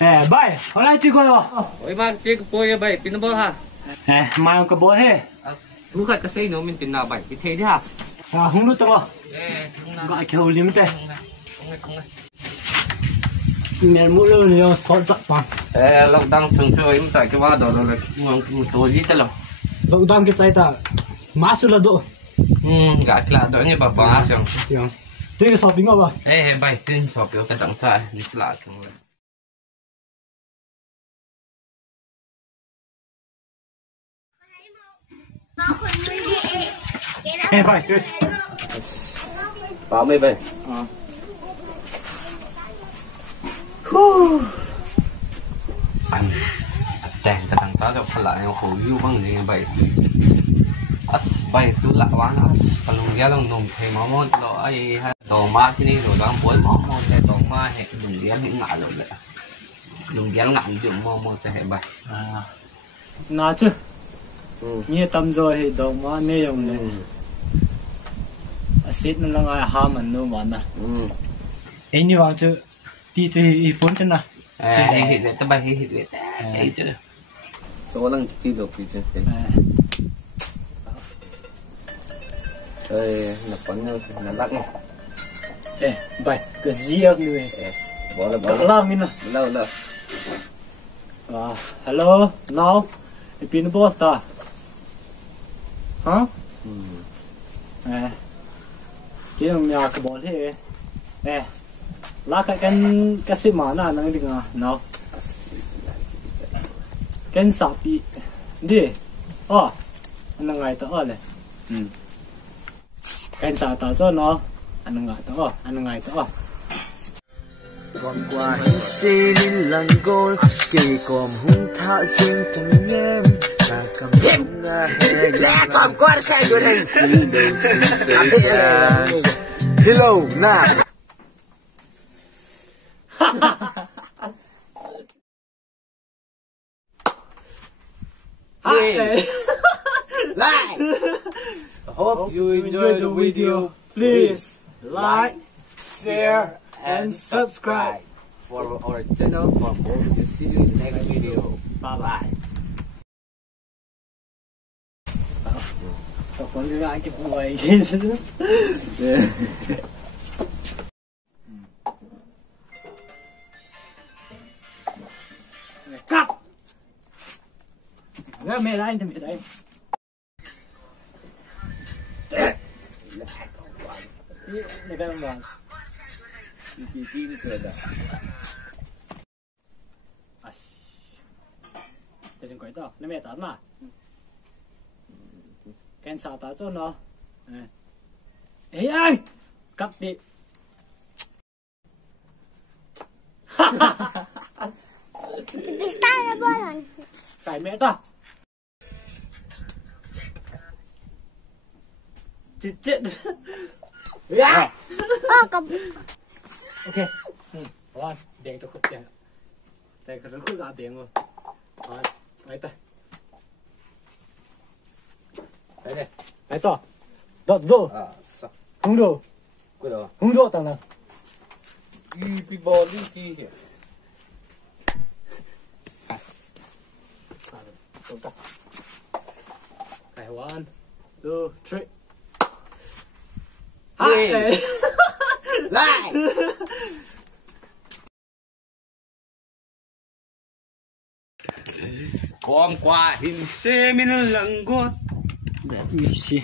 Bay, hôm nay chơi coi rồi. Ôi mà chơi cái bôi bay pin ball ha. Mai ông cái ball he. Thu khách cái xây nó mình pin nào bay cái thế đi ha. Không được đâu. Gọi kêu liếm thế. Không này. Mẹ mũi lơ này sót giặc bằng. Lòng đang thường chơi em chạy cái ba đó là một tổ gì thế nào? Lòng đang cái trái ta, má xuống là độ. Gạt là đó như bà bà xong. Tiếng. Tiếng cái sọt tiếng không à? Bay tiếng sọt biểu cái đằng sai, đi lại cái này. Bay chơi. Bảo mày bay. Anh đèn cái thằng ta cho lại khổ yêu bằng gì vậy bay tu lạ quá nó còn lùng ghé lùng nùng thầy máu môn đó ai tổ maที่นี่rồi đang bối máu mônแต่tổ ma hệ lùng ghé những ngã rồi đấy lùng ghé ngạn dụng máu môn tại hệ bay nào chứ như tâm rồi thì tổ ma nê dùng này xịt nó là ham mình nuôi món à anh như vậy chứ thì bốn chân nào hít về tao bay hít về đấy chứ số lần chỉ được cái chứ nó còn nó lắc này bay cái gì ở người bỏ là làm mình lâu hello now pin ball ta hả cái nhà cái ball thế lá cái xí mà nó năng được à nào cái sạp đi đi anh ngay tới rồi cái sạp tới cho nó anh ngay tới KOMKWA hình xê linh lần gôn kỳ còm hung thạ xin cùng em ta cầm súng ra hay là KOMKWA khai của hình hello nào Hi. like hope you enjoy the video. Please like, share, and subscribe For our channel for more. We'll see you in the next video. Bye bye. Tập huấn cái anh cái buổi cắt. Nghe mẹ anh thì mẹ đây. Này cái ông Đi rồi đó. Thế đừng quay tao, nó mẹ tán mà. Cái sao tao cho nó. Ê anh, cắt đi. Pista na bola. Tại mẹ tao. Chết. Ok. One, đèn tôi khúc đèn. Đây cái khúc gà đèn rồi. Đấy ta. Đấy này. Đấy to. Đọt rô. Không đồ. Cái đó. Không đồ tao nào. Đi bò đi chi kìa. Okay, 1, 2, 3. Hi. like KOMKWA hình xê mình lần gôn. Let me see.